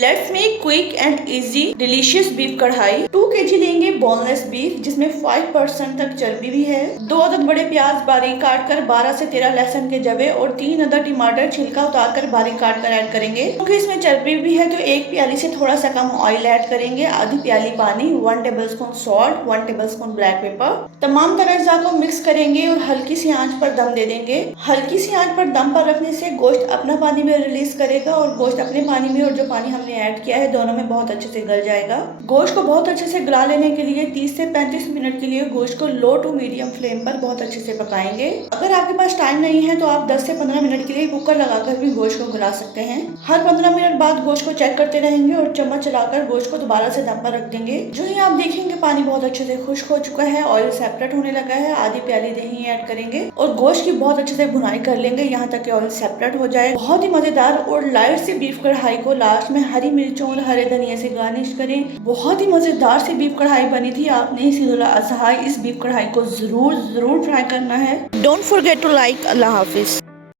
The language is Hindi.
Let's make quick and easy delicious beef कढ़ाई। 2 kg लेंगे बोनलेस बीफ जिसमें 5% तक चर्बी भी है। 2 अदद बड़े प्याज बारीक काट कर 12 से 13 लहसुन के जवे और 3 अदद टमाटर छिलका उतार कर बारीक काट कर ऐड करेंगे। क्योंकि इसमें चर्बी भी है तो 1 प्याली से थोड़ा सा कम ऑयल ऐड करेंगे, आधी प्याली पानी, 1 tablespoon salt, 1 tablespoon black pepper. तमाम तरह अज्जा को मिक्स करेंगे और हल्की सी आंच पर दम दे देंगे। हल्की सी आंच पर दम पर रखने से गोश्त अपना पानी में रिलीज करेगा और गोश्त अपने पानी में और जो पानी हमने ऐड किया है दोनों में बहुत अच्छे से गल जाएगा। गोश्त को बहुत अच्छे से गला लेने के लिए 30 से 35 मिनट के लिए गोश्त को लो टू मीडियम फ्लेम पर बहुत अच्छे से पकाएंगे। अगर आपके पास टाइम नहीं है तो आप 10 से 15 मिनट के लिए कुकर लगाकर भी गोश्त को गला सकते हैं। हर 15 मिनट बाद गोश्त को चेक करते रहेंगे और चम्मच चलाकर गोश्त को दोबारा से दम पर रख देंगे। जो ही आप देखेंगे पानी बहुत अच्छे से खुश्क हो चुका है, ऑयल सेपरेट होने लगा है, आधी प्याली दही ऐड करेंगे और गोश्त की बहुत अच्छे से भुनाई कर लेंगे यहाँ तक कि ऑयल सेपरेट हो जाए। बहुत ही मजेदार और लाइट सी बीफ कढ़ाई को लास्ट में हरी मिर्चों और हरे धनिया से गार्निश करें। बहुत ही मजेदार सी बीफ कढ़ाई बनी थी। आपने इस ईद उल अज़हा इस बीफ कढ़ाई को जरूर ट्राई करना है। Don't forget to like. Allah Hafiz.